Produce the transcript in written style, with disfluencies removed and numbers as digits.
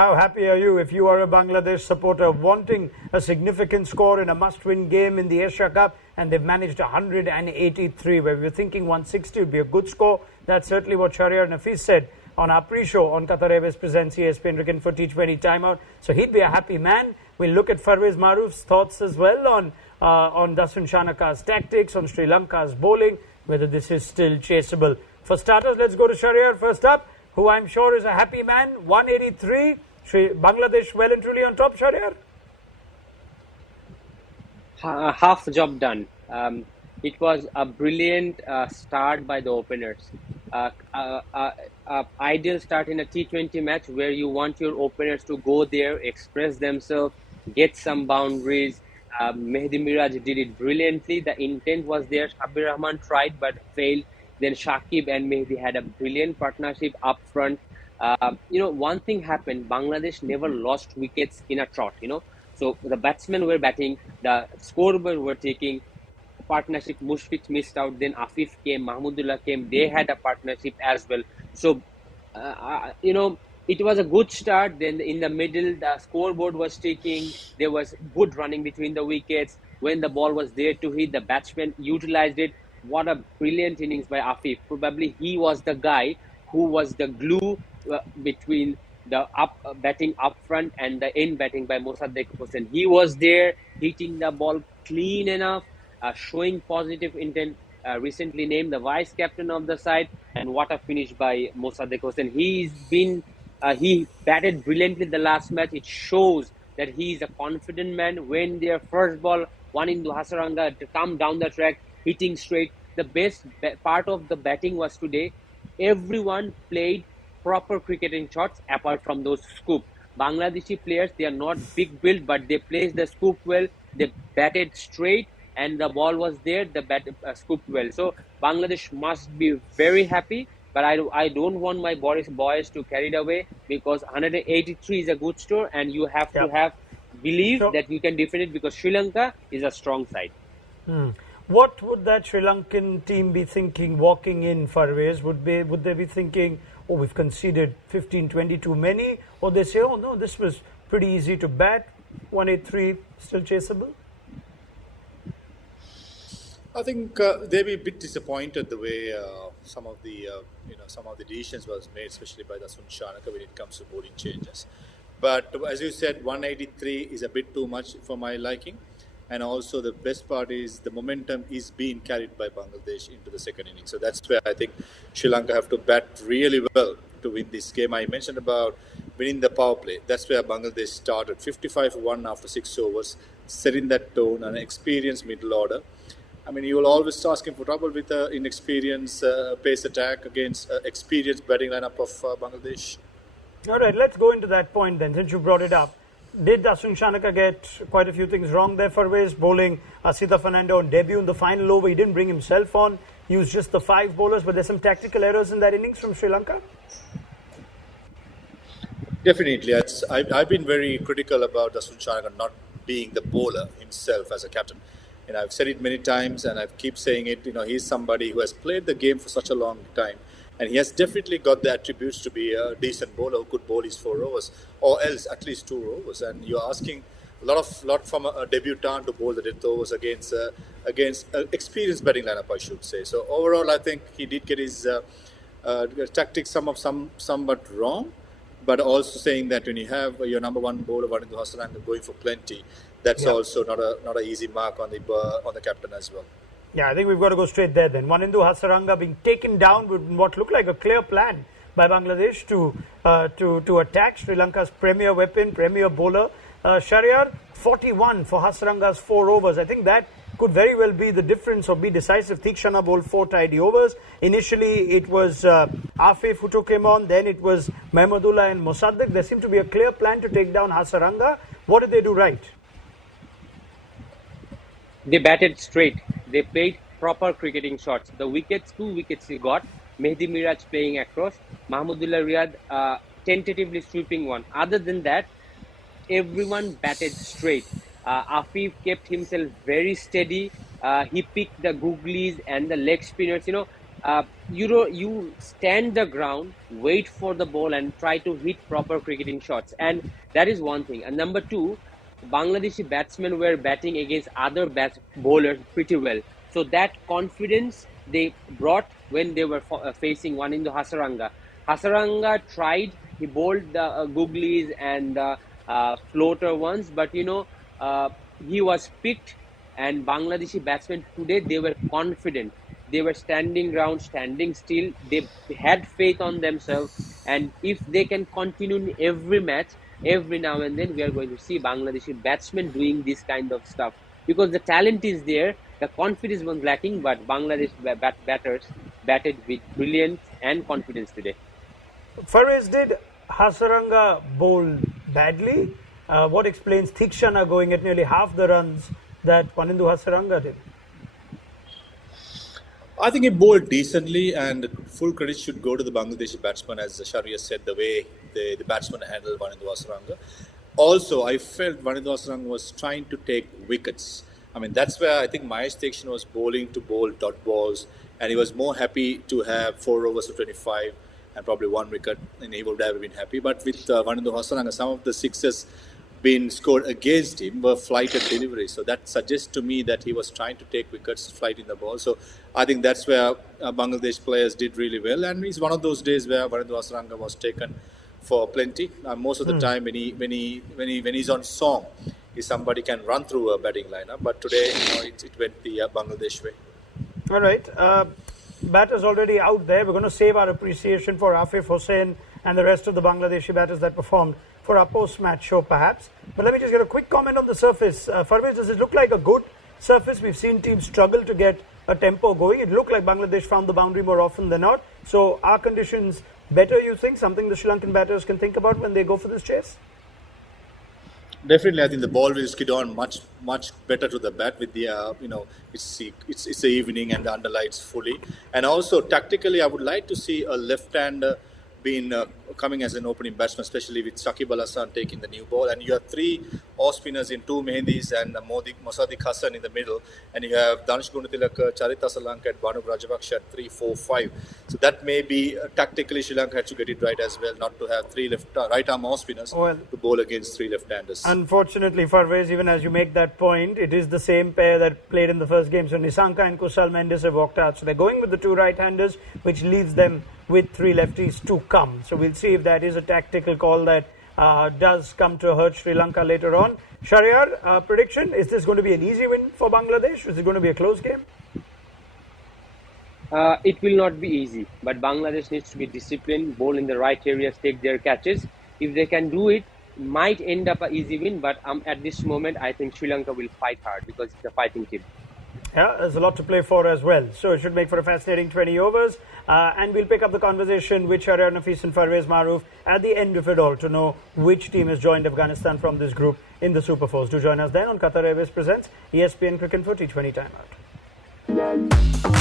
How happy are you if you are a Bangladesh supporter wanting a significant score in a must-win game in the Asia Cup and they've managed 183, where we were thinking 160 would be a good score. That's certainly what Shahryar Nafees said on our pre-show on Qatar Airways Presents ESPN Cricket for T20 Timeout. So he'd be a happy man. We'll look at Parvez Maroof's thoughts as well on Dasun Shanaka's tactics, on Sri Lanka's bowling, whether this is still chaseable. For starters, let's go to Shahryar first up, who I'm sure is a happy man. 183, Bangladesh well and truly on top, Shahryar? Half job done. It was a brilliant start by the openers. Ideal start in a T20 match where you want your openers to go there, express themselves, get some boundaries. Mehdi Miraj did it brilliantly. The intent was there. Shabir Rahman tried but failed. Then Shakib and Mehdi had a brilliant partnership up front. One thing happened. Bangladesh never lost wickets in a trot, So the batsmen were batting, the scoreboard were taking partnership. Mushfiq missed out. Then Afif came, Mahmudullah came. They had a partnership as well. So, it was a good start. Then in the middle, the scoreboard was taking. There was good running between the wickets. When the ball was there to hit, the batsmen utilized it. What a brilliant innings by Afif. Probably he was the guy who was the glue between the batting up front and the end batting by Mosaddek Hossain. He was there hitting the ball clean enough, showing positive intent. Recently named the vice captain of the side, and what a finish by Mosaddek Hossain. He batted brilliantly the last match. It shows that he is a confident man. When their first ball, Wanindu Hasaranga, to come down the track, hitting straight. The best part of the batting was today, everyone played proper cricketing shots apart from those scoop. Bangladeshi players, they are not big build, but they placed the scoop well. They batted straight and the ball was there, the bat scooped well. So Bangladesh must be very happy, but I don't want my boys to carry it away, because 183 is a good score and you have to have belief that you can defend it, because Sri Lanka is a strong side. What would that Sri Lankan team be thinking walking in, Parvez? Would they be thinking, oh, we've conceded 15, 20 too many? Or they say, oh, no, this was pretty easy to bat, 183 still chaseable? I think they'll be a bit disappointed the way some of the decisions was made, especially by Dasun Shanaka when it comes to bowling changes. But as you said, 183 is a bit too much for my liking. And also the best part is the momentum is being carried by Bangladesh into the second inning. So that's where I think Sri Lanka have to bat really well to win this game. I mentioned about winning the power play. That's where Bangladesh started. 55-1 after 6 overs, setting that tone, an experienced middle order. I mean, you will always asking for trouble with inexperienced pace attack against experienced batting lineup of Bangladesh. All right, let's go into that point then, since you brought it up. Did Dasun Shanaka get quite a few things wrong there, Parvez? Bowling Asita Fernando on debut in the final over. He didn't bring himself on. He used just the 5 bowlers, but there's some tactical errors in that innings from Sri Lanka? Definitely. I've been very critical about Dasun Shanaka not being the bowler himself as a captain. And I've said it many times and I keep saying it, he's somebody who has played the game for such a long time. And he has definitely got the attributes to be a decent bowler who could bowl his 4 overs, or else at least 2 overs. And you're asking a lot from a debutant to bowl the death overs against experienced batting lineup, I should say. So overall, I think he did get his tactics somewhat wrong, but also saying that when you have your number one bowler, Wanindu Hasaranga, going for plenty, that's also not an easy mark on the captain as well. Yeah, I think we've got to go straight there then. Wanindu Hasaranga being taken down with what looked like a clear plan by Bangladesh to attack Sri Lanka's premier weapon, premier bowler. Shahryar, 41 for Hasaranga's 4 overs. I think that could very well be the difference or be decisive. Theekshana bowled 4 tidy overs. Initially, it was Afif who took him on. Then it was Mahmudullah and Mosaddek. There seemed to be a clear plan to take down Hasaranga. What did they do right? They batted straight. They played proper cricketing shots. The 2 wickets he got. Mehdi Miraj playing across. Mahmudullah Riyad tentatively sweeping one. Other than that, everyone batted straight. Afif kept himself very steady. He picked the googlies and the leg spinners. you stand the ground, wait for the ball, and try to hit proper cricketing shots. And that is one thing. And number two, Bangladeshi batsmen were batting against other bowlers pretty well. So that confidence they brought when they were facing Wanindu Hasaranga. Hasaranga tried, he bowled the googlies and the floater ones, but he was picked. And Bangladeshi batsmen today, they were confident. They were standing ground, standing still. They had faith on themselves. And if they can continue in every match, every now and then, we are going to see Bangladeshi batsmen doing this kind of stuff. Because the talent is there, the confidence was lacking, but Bangladesh batters batted with brilliance and confidence today. Farwez, did Hasaranga bowl badly? What explains Thikshana going at nearly half the runs that Wanindu Hasaranga did? I think he bowled decently, and full credit should go to the Bangladeshi batsman, as Shahriar said, the way the batsman handled Wanindu Hasaranga. Also, I felt Wanindu Hasaranga was trying to take wickets. I mean, that's where I think Mahesh Thikshana was bowling to bowl dot balls, and he was more happy to have 4 overs of 25 and probably 1 wicket, and he would have been happy. But with Wanindu Hasaranga, some of the sixes been scored against him were flighted deliveries. So that suggests to me that he was trying to take wickets, flighting the ball. So I think that's where Bangladesh players did really well. And it's one of those days where Wanindu Hasaranga was taken for plenty. Most of the time when he's on song, somebody can run through a batting lineup. But today, it went the Bangladesh way. All right. Batters already out there. We're going to save our appreciation for Afif Hussain and the rest of the Bangladeshi batters that performed for our post-match show, perhaps. But let me just get a quick comment on the surface. Farwez, does it look like a good surface? We've seen teams struggle to get a tempo going. It looked like Bangladesh found the boundary more often than not. So are conditions better, you think? Something the Sri Lankan batters can think about when they go for this chase? Definitely, I think the ball will skid on much better to the bat with the it's the evening and the underlights fully. And also tactically, I would like to see a left-hander coming as an opening batsman, especially with Shakib Al Hasan taking the new ball. And you have 3 off spinners in 2 Mehendis and Mosaddek Hassan in the middle. And you have Danish Gunatilaka, Charita Salanka and Banu Rajapaksa at 3, 4, 5. So that may be tactically Sri Lanka had to get it right as well, not to have 3 right arm off spinners to bowl against 3 left-handers. Unfortunately, Farwez, even as you make that point, it is the same pair that played in the first game. So Nissanka and Kusal Mendes have walked out. So they're going with the 2 right-handers, which leaves them with 3 lefties to come. So we'll see if that is a tactical call that does come to hurt Sri Lanka later on. Shahriar, prediction, is this going to be an easy win for Bangladesh? Is it going to be a close game? It will not be easy, but Bangladesh needs to be disciplined, bowl in the right areas, take their catches. If they can do it, might end up an easy win, but at this moment, I think Sri Lanka will fight hard because it's a fighting team. Yeah, there's a lot to play for as well. So it should make for a fascinating 20 overs. And we'll pick up the conversation with Shahriar Nafees and Farwez Maroof at the end of it all to know which team has joined Afghanistan from this group in the Super Fours. Do join us then on Qatar Airways Presents ESPN Cricket for T20 Timeout.